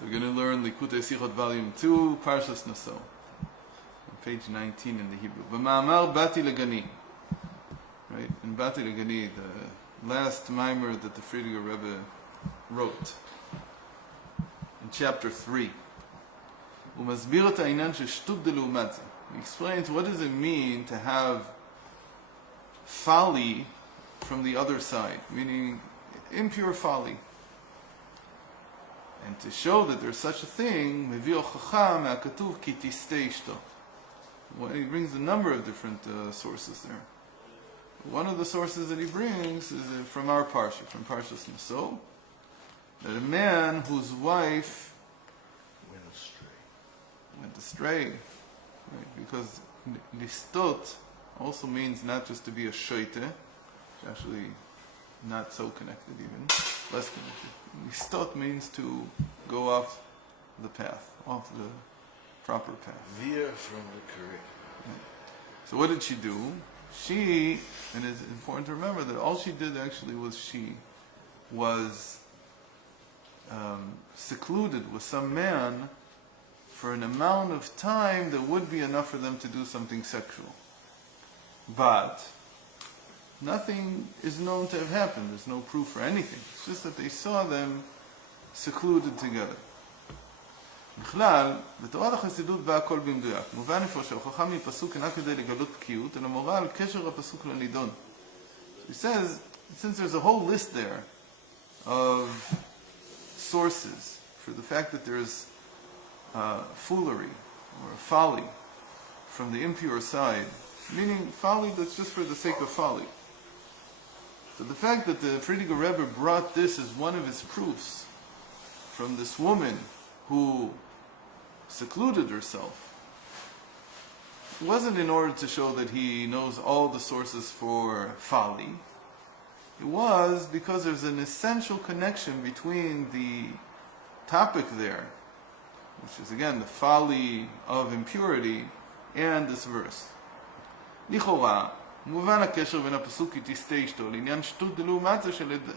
So we're going to learn Likkutei Sichot Volume 2, Parshas Naso, on page 19 in the Hebrew. V'ma'amar bati legani. Right? In Bati legani, the last mimer that the Friediger Rebbe wrote, in chapter 3. U'masbir et ha'inyan sheshtut de'leumat ze. He explains what does it mean to have folly from the other side, meaning impure folly. And to show that there's such a thing, he brings a number of different sources there. One of the sources that he brings is from our parsha, from Parshas Naso, that a man whose wife went astray, right? Because listot also means not just to be a shoite, which actually not so connected even, less connected. Listot means to go off the path, off the proper path. Veer from the career. So what did she do? She, and it's important to remember that all she did actually was secluded with some man for an amount of time that would be enough for them to do something sexual. But nothing is known to have happened. There's no proof for anything. It's just that they saw them secluded together. בכלל, בתורת החסידות בא הכל במדויק. מובן איפה שההוכחה מפסוק אינה כדי לגלות בקיאות, אלא מורה על קשר הפסוק לנידון. He says, since there's a whole list there of sources for the fact that there's foolery or folly from the impure side, meaning folly that's just for the sake of folly. So the fact that the Friediger Rebbe brought this as one of his proofs from this woman who secluded herself wasn't in order to show that he knows all the sources for folly. It was because there's an essential connection between the topic there, which is again the folly of impurity, and this verse. לכאורה, מובן הקשר בין הפסוק כי תסטה אשתו לעניין שטות דלעומת זה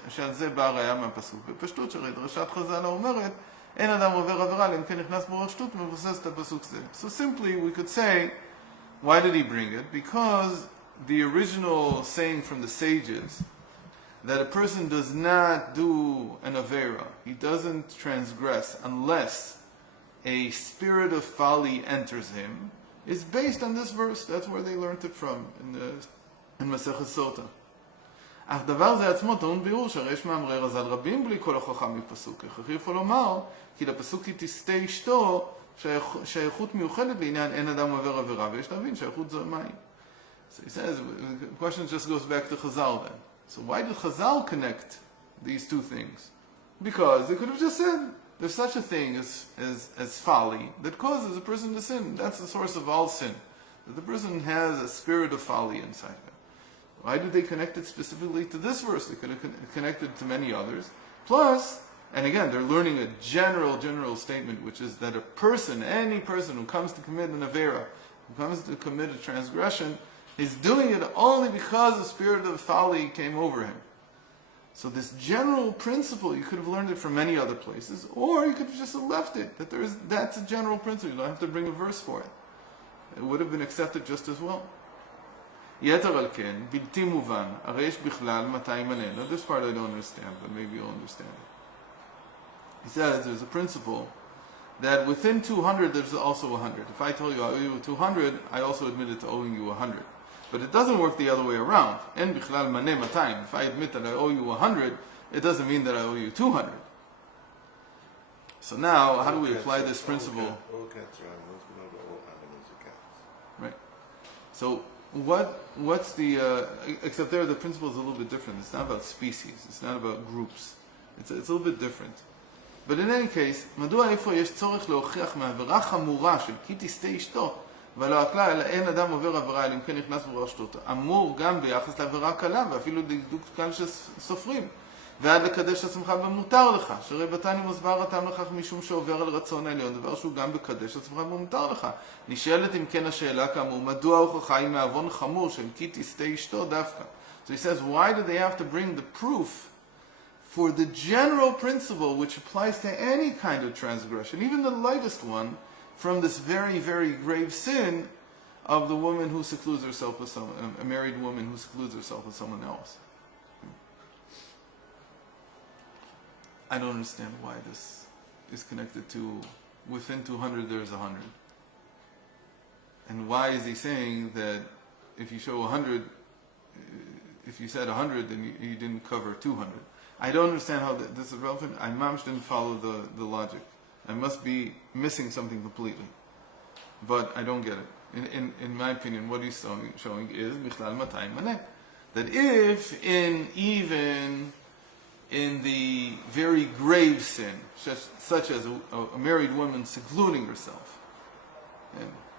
שעל זה באה הראיה מהפסוק. בפשטות שהרי דרשת חז"ל אומרת אין אדם עובר עבירה אלא אם כן נכנס בו שטות מבוססת על פסוק זה. So simply we could say, why did he bring it? Because the original saying from the sages that a person does not do an avera, he doesn't transgress unless a spirit of folly enters him, is based on this verse. That's where they learned it from in Masechet Sota. אך דבר זה עצמו טעון ביאור שהרי יש מאמרי רז"ל רבים בלי כל הוכחה מפסוק. הכרחי יכול לומר כי לפסוק כי תסטה אשתו שייכות מיוחדת לעניין אין אדם עובר עבירה, ויש להבין שייכות זו מהי. So he says, the question just goes back to Chazal then. So why did Chazal connect these two things? Because they could have just said there's such a thing as folly that causes a person to sin. That's the source of all sin. That the person has a spirit of folly inside him. Why did they connect it specifically to this verse? They could have connected it to many others. Plus, and again, they're learning a general statement, which is that a person, any person who comes to commit an avera, who comes to commit a transgression, is doing it only because the spirit of folly came over him. So this general principle, you could have learned it from many other places, or you could have just left it, that's a general principle. You don't have to bring a verse for it. It would have been accepted just as well. יתר על כן, בלתי מובן, הרי יש בכלל 200 מנהל. This part I don't understand, but maybe you'll understand it. He says there's a principle that within 200 there's also 100. If I told you I owe you 200, I also admitted to owing you 100. But it doesn't work the other way around. אין בכלל מנה 200. If I admit that I owe you 100, it doesn't mean that I owe you 200. So now, how do we apply this principle? Right. So what's the except there the principle is a little bit different. It's not about species, it's not about groups, it's a little bit different. But in any case, מדוע איפה יש צורך להוכיח מעבירה חמורה של כי תסטה אשתו ולא הכלל אלא אין אדם עובר עבירה אלא אם כן נכנס בו שטות, אמור גם ביחס לעבירה קלה ואפילו דקדוק קל שסופרים ועד לקדש עצמך במותר לך, שהרי בתני מוסבר הטעם לכך משום שעובר על רצון העליון, דבר שהוא גם בקדש עצמך במותר לך. נשאלת אם כן השאלה כאמור, מדוע ההוכחה היא מעוון חמור של כי תסטה אשתו דווקא? So he says, why do they have to bring the proof for the general principle which applies to any kind of transgression, even the lightest one, from this very, very grave sin of the woman who secludes herself with someone, a married woman who secludes herself with someone else. I don't understand why this is connected to within 200 there's 100. And why is he saying that if you show 100, if you said 100, then you didn't cover 200? I don't understand how this is relevant. I mamish didn't follow the logic. I must be missing something completely. But I don't get it. In my opinion, what he's showing is Michlal Matay Manek. That if even in the very grave sin, such as a married woman secluding herself,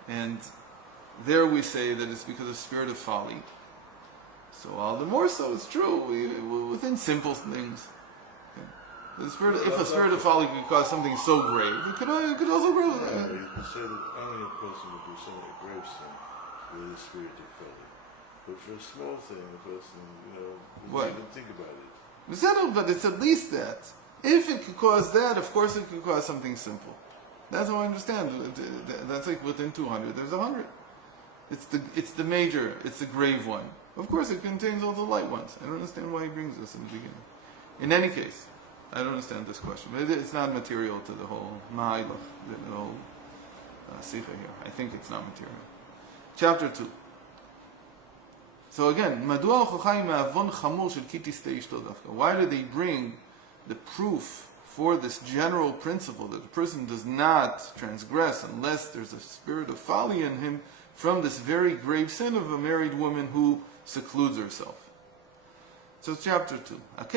and there we say that it's because of spirit of folly. So all the more so, it's true within simple things. The spirit, if a spirit of folly could cause something so grave, it could also grow. You can say that only a person would do some grave sin with a spirit of folly. But for a small thing, a person, doesn't even think about it. But it's at least that. If it could cause that, of course it could cause something simple. That's how I understand. That's like within 200, there's 100. It's the major, it's the grave one. Of course it contains all the light ones. I don't understand why he brings this in the beginning. In any case, I don't understand this question, but it's not material to the whole Ma'ilach, the whole Sichot here. I think it's not material. Chapter 2. So again, why do they bring the proof for this general principle that the person does not transgress unless there's a spirit of folly in him from this very grave sin of a married woman who secludes herself? So chapter 2. So it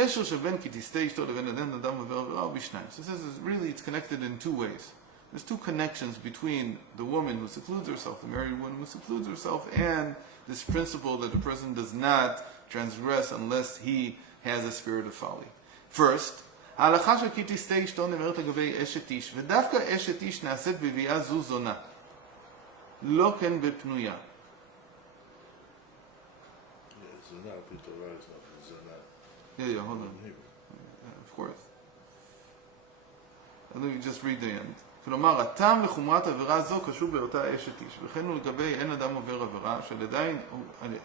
says it's connected in two ways. There's two connections between the woman who secludes herself, the married woman who secludes herself, and this principle that a person does not transgress unless he has a spirit of folly. First, ההלכה של כי תסתה אשתו נאמרת לגבי אשת איש, ודווקא אשת איש נעשית בביאה זו זונה. לא כן בפנויה. Yeah, hold on. Of course. Let me just read the end. כלומר, הטעם לחומרת עבירה זו קשור באותה אשת איש, וכן הוא לגבי אין אדם עובר עבירה,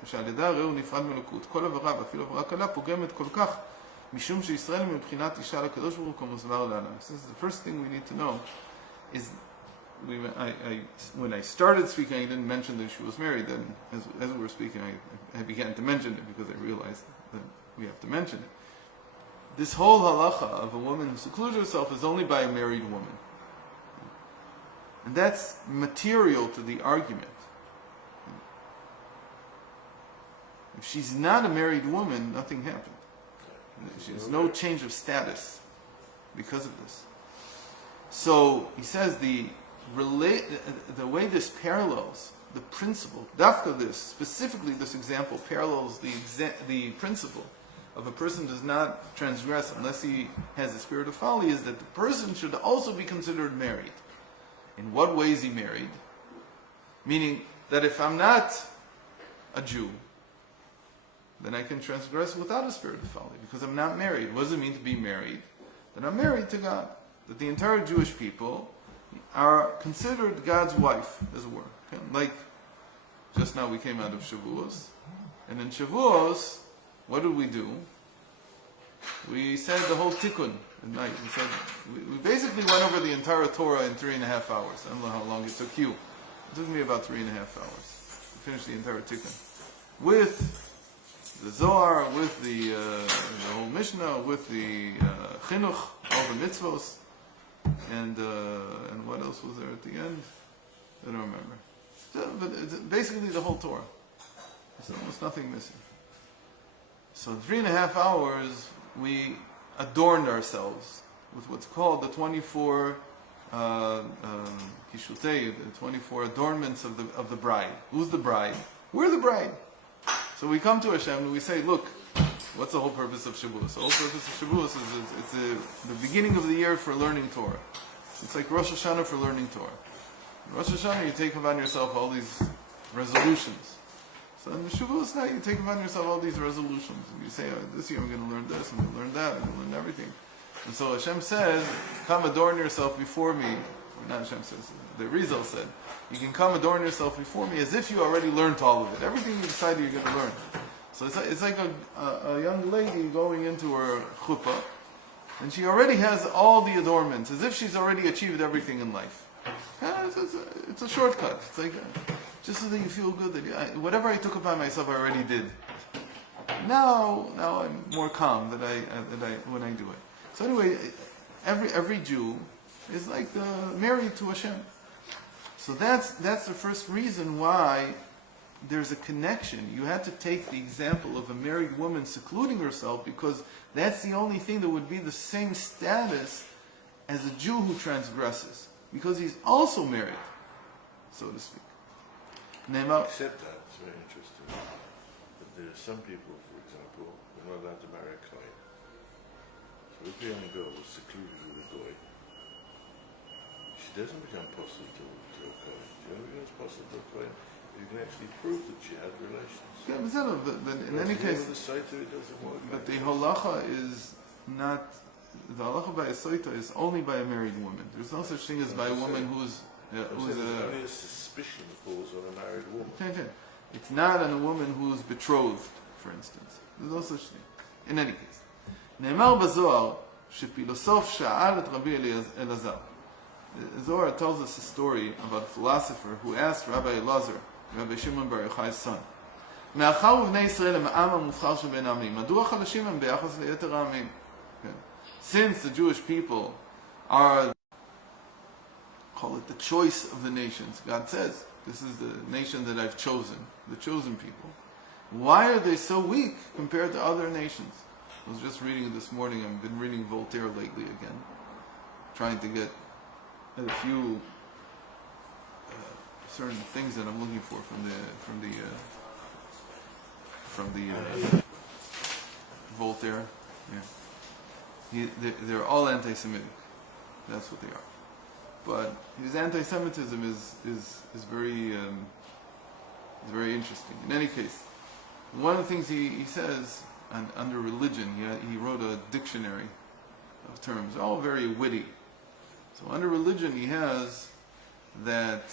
שעל ידה הרי הוא נפרד מלוקות. כל עבירה, ואפילו עבירה קלה, פוגמת כל כך, משום שישראל מבחינת אישה לקדוש ברוך הוא כמוסבר להלן. This is the first thing we need to know, is when I started speaking, I didn't mention that she was married. Then, as we were speaking, I began to mention it because I realized that we have to mention it. This whole halacha of a woman who secludes herself is only by a married woman. And that's material to the argument. If she's not a married woman, nothing happened. There's no change of status because of this. So he says the way this parallels the principle, dafka this, specifically this example parallels the principle of a person does not transgress unless he has a spirit of folly, is that the person should also be considered married. In what way is he married? Meaning that if I'm not a Jew, then I can transgress without a spirit of folly, because I'm not married. What does it mean to be married? That I'm married to God. That the entire Jewish people are considered God's wife, as it were. Okay? Like, just now we came out of Shavuos, and in Shavuos, what did we do? We said the whole tikkun at night. We basically went over the entire Torah in 3.5 hours. I don't know how long it took you. It took me about 3.5 hours to finish the entire tikkun. With the Zohar, with the whole Mishnah, with the Chinuch, all the mitzvos, and what else was there at the end? I don't remember. But it's basically the whole Torah. There's almost nothing missing. So in 3.5 hours, we adorned ourselves with what's called the 24 Likkutei, the 24 adornments of the bride. Who's the bride? We're the bride. So we come to Hashem and we say, look, what's the whole purpose of Shavuos? The whole purpose of Shavuos is it's the beginning of the year for learning Torah. It's like Rosh Hashanah for learning Torah. In Rosh Hashanah, you take upon yourself all these resolutions. So in the Shavuos night, you take upon yourself all these resolutions. And you say, this year I'm going to learn this, I'm going to learn that, I'm going to learn everything. And so Hashem says, come adorn yourself before me. Or not Hashem says, the Rizal said, you can come adorn yourself before me as if you already learned all of it. Everything you decided you're going to learn. So it's like a young lady going into her chuppah, and she already has all the adornments, as if she's already achieved everything in life. It's a shortcut. It's like, just so that you feel good that whatever I took upon myself, I already did. Now I'm more calm when I do it. So anyway, every Jew is like married to Hashem. So that's the first reason why there's a connection. You had to take the example of a married woman secluding herself, because that's the only thing that would be the same status as a Jew who transgresses, because he's also married, so to speak. Except that, it's very interesting. But there are some people, for example, who are not allowed to marry a Kohen. So if a young girl is secluded with a Goy, she doesn't become possible to a Kohen. She only becomes possible to a Kohen if you can actually prove that she had relations. Yeah, but in any case, but the halacha is not, the halacha by a soita is only by a married woman. There's no such thing as by a woman who's only a suspicion falls on a married woman. Okay. It's not on a woman who's betrothed, for instance. There's no such thing. In any case. נאמר בזוהר שפילוסוף שאל את רבי אלעזר. The Zohar tells us a story about a philosopher who asked Rabbi Elazar, Rabbi Shimon Bar Yochai's son, מאחר ובני ישראל הם העם המובחר שבין העמים, מדוע חלשים הם ביחס ליתר העמים? Since the Jewish people are, call it the choice of the nations, God says, this is the nation that I've chosen, the chosen people. Why are they so weak compared to other nations? I was just reading it this morning. I've been reading Voltaire lately again, trying to get a few certain things that I'm looking for from the Voltaire. Yeah, they're all anti-Semitic. That's what they are. But his anti-Semitism is very very interesting. In any case, one of the things he says under religion, he wrote a dictionary of terms, all very witty. So under religion, he has that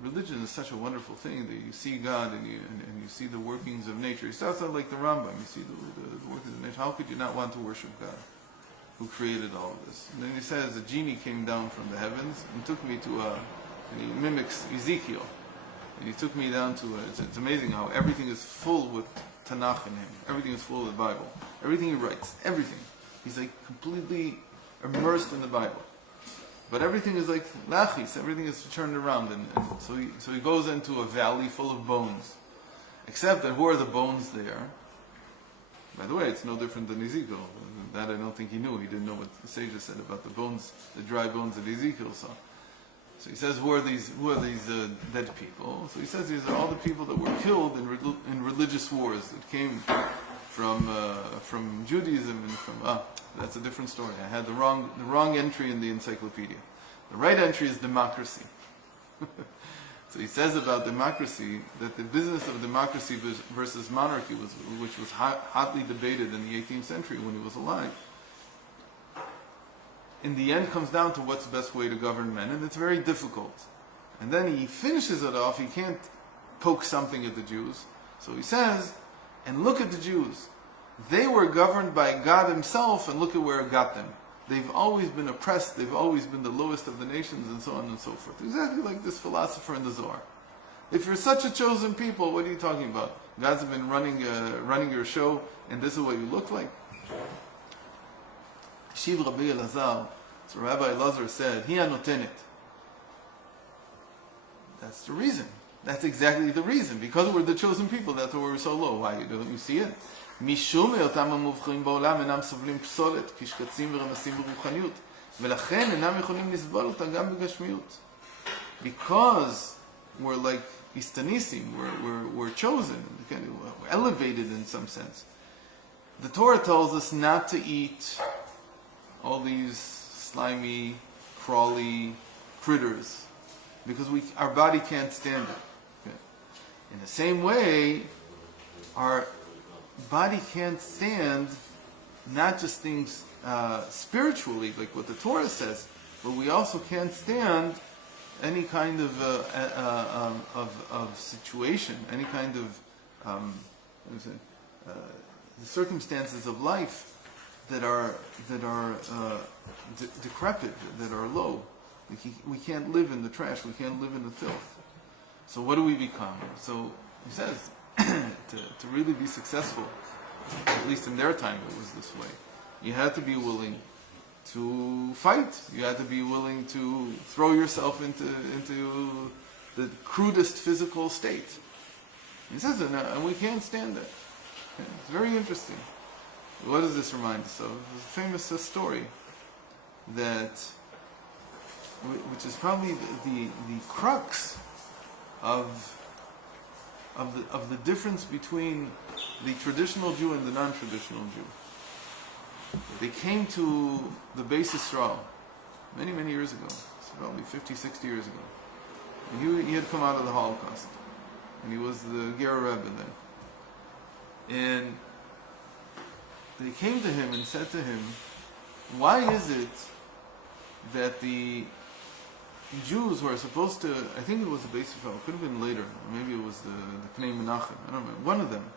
religion is such a wonderful thing that you see God and you see the workings of nature. He starts out like the Rambam. You see the workings of nature. How could you not want to worship God, who created all of this? And then he says a genie came down from the heavens and took me to and he mimics Ezekiel. And he took me down to it's amazing how everything is full with Tanakh in him. Everything is full of the Bible. Everything he writes, everything. He's like completely immersed in the Bible. But everything is like lachis, everything is turned around. And so he goes into a valley full of bones. Except that who are the bones there? By the way, it's no different than Ezekiel. That I don't think he knew. He didn't know what the sages said about the bones, the dry bones that Ezekiel saw. So he says, who are these dead people? So he says these are all the people that were killed in religious wars that came from Judaism and from that's a different story. I had the wrong entry in the encyclopedia. The right entry is democracy. So he says about democracy that the business of democracy versus monarchy which was hotly debated in the 18th century when he was alive, in the end comes down to what's the best way to govern men, and it's very difficult. And then he finishes it off. He can't poke something at the Jews. So he says, and look at the Jews. They were governed by God himself, and look at where it got them. They've always been oppressed. They've always been the lowest of the nations, and so on and so forth. Exactly like this philosopher in the Zohar. If you're such a chosen people, what are you talking about? God's been running your show, and this is what you look like? Shiv Rabbi Elazar, so Rabbi Elazar said, Hi anotenet. That's the reason. That's exactly the reason. Because we're the chosen people, that's why we're so low. Why? Don't you see it? משום היותם המובחרים בעולם אינם סובלים פסולת, כשקצים ורמסים ברוחניות, ולכן אינם יכולים לסבול אותה גם בגשמיות. Because we're like Istanisim, we're chosen, we're elevated in some sense. The Torah tells us not to eat all these slimy, crawly critters, because our body can't stand it. Okay. In the same way, our body can't stand not just things spiritually, like what the Torah says, but we also can't stand any kind of situation, any kind of the circumstances of life that are decrepit, that are low. We can't live in the trash. We can't live in the filth. So what do we become? So he says, to really be successful, at least in their time it was this way, you had to be willing to fight. You had to be willing to throw yourself into the crudest physical state. He says it, and we can't stand it. It's very interesting. What does this remind us of? There's a famous story which is probably the crux of the difference between the traditional Jew and the non-traditional Jew. They came to the Beis Yisrael many, many years ago. It's probably 50, 60 years ago. He had come out of the Holocaust, and he was the Ger Rebbe then. And they came to him and said to him, why is it that the Jews who are supposed to, I think it was the Beis Yisrael, it could have been later, or maybe it was the Pnei Menachem, I don't know, one of them.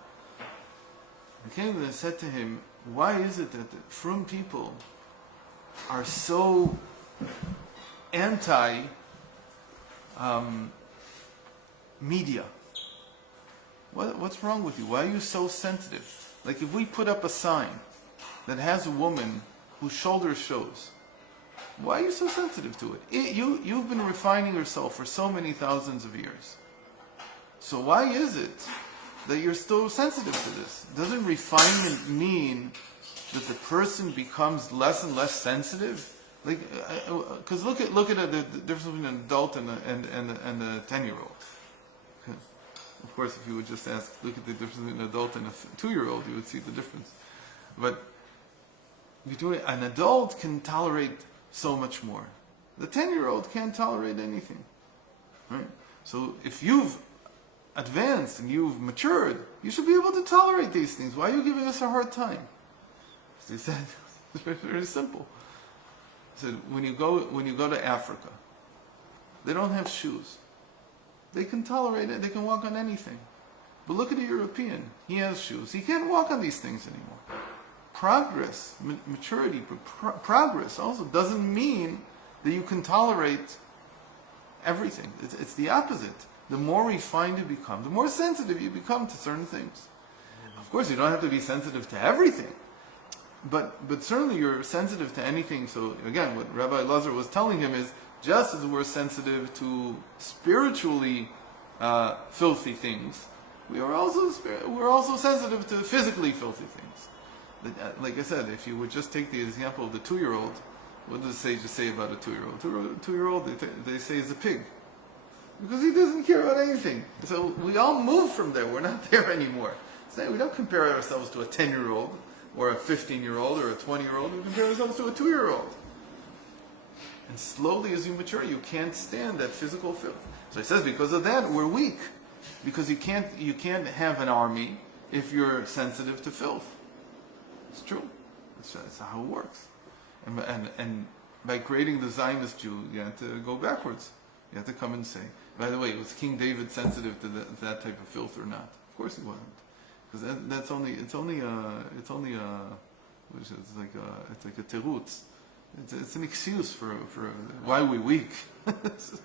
They came and said to him, why is it that the frum people are so anti-media? What's wrong with you? Why are you so sensitive? Like if we put up a sign that has a woman whose shoulder shows, why are you so sensitive to it? You've been refining yourself for so many thousands of years. So why is it that you're still sensitive to this? Doesn't refinement mean that the person becomes less and less sensitive? Like, because look at the difference between an adult and a 10-year-old. Of course, if you would just look at the difference between an adult and a 2-year-old, you would see the difference. But between an adult can tolerate so much more. The 10-year-old can't tolerate anything. Right? So if you've advanced and you've matured, you should be able to tolerate these things. Why are you giving us a hard time? So he said, it's very, very simple. He said, when you go to Africa, they don't have shoes. They can tolerate it, they can walk on anything. But look at a European. He has shoes. He can't walk on these things anymore. Progress, maturity, progress also doesn't mean that you can tolerate everything. It's the opposite. The more refined you become, the more sensitive you become to certain things. Of course, you don't have to be sensitive to everything. But certainly you're sensitive to anything. So again, what Rabbi Lazar was telling him is, just as we're sensitive to spiritually filthy things, we're also sensitive to physically filthy things. Like I said, if you would just take the example of the 2-year-old, what does the sages say about a 2-year-old? 2-year-old, they say is a pig. Because he doesn't care about anything. So we all move from there. We're not there anymore. So we don't compare ourselves to a 10-year-old or a 15-year-old or a 20-year-old. We compare ourselves to a 2-year-old. And slowly as you mature, you can't stand that physical filth. So he says, because of that, we're weak. Because you can't have an army if you're sensitive to filth. It's true. That's how it works. And by creating the Zionist Jew, you have to go backwards. You have to come and say, by the way, was King David sensitive to that type of filth or not? Of course he wasn't. Because it's like a terutz. It's an excuse for why we're weak. There's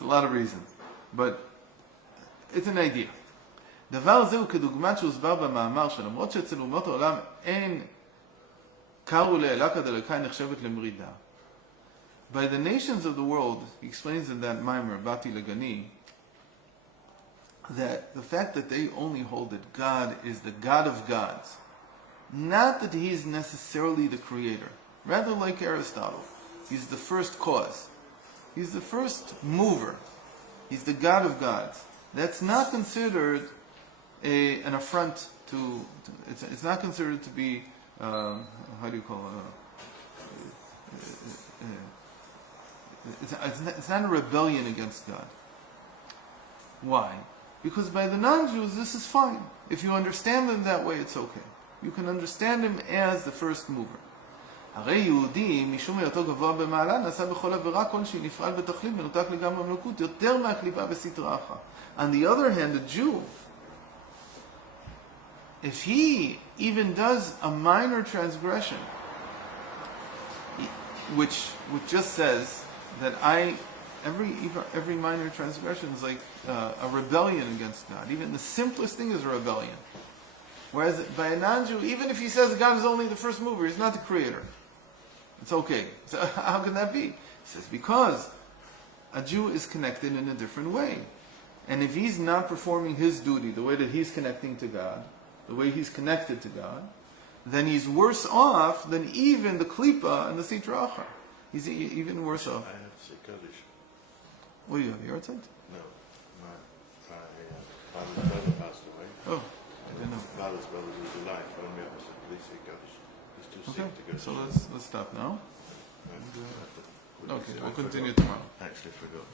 a lot of reasons. But it's an idea. דבר זהו כדוגמת שהוסבר במאמר שלמרות שאצל אומות העולם אין קראו לאלה כדלקאי נחשבת למרידה. By the nations of the world, he explains in that Maimer, Bati Legani, that the fact that they only hold that God is the God of gods, not that he is necessarily the creator, rather like Aristotle, he's the first cause, he's the first mover, he's the God of gods. That's not considered an affront to it's not considered to be how do you call it? It's not a rebellion against God. Why? Because by the non-Jews, this is fine. If you understand them that way, it's okay. You can understand him as the first mover. הרי יהודי, משום היותו גבוה במעלה, נעשה בכל עבירה כלשהי נפעל בתכלית, מנותק לגמרי במלכות, יותר מהקליפה בסטרה אחת. On the other hand, a Jew, if he even does a minor transgression, which just says that every minor transgression is like a rebellion against God. Even the simplest thing is a rebellion. Whereas by a non-Jew, even if he says God is only the first mover, he's not the creator. It's okay. So how can that be? He says because a Jew is connected in a different way. And if he's not performing his duty, the way that he's connecting to God, the way he's connected to God, then he's worse off than even the Klipa and the Sitra Achar. He's even worse off. I have to say Kaddish. What do you have, your outside? No. My father's brother passed away. Oh, I didn't know. My father's brother was alive. I only have to say, please say Kaddish. He's too Okay, sick to go. so let's stop now. What Okay, did he say? we'll I continue forgot. tomorrow. I actually forgot.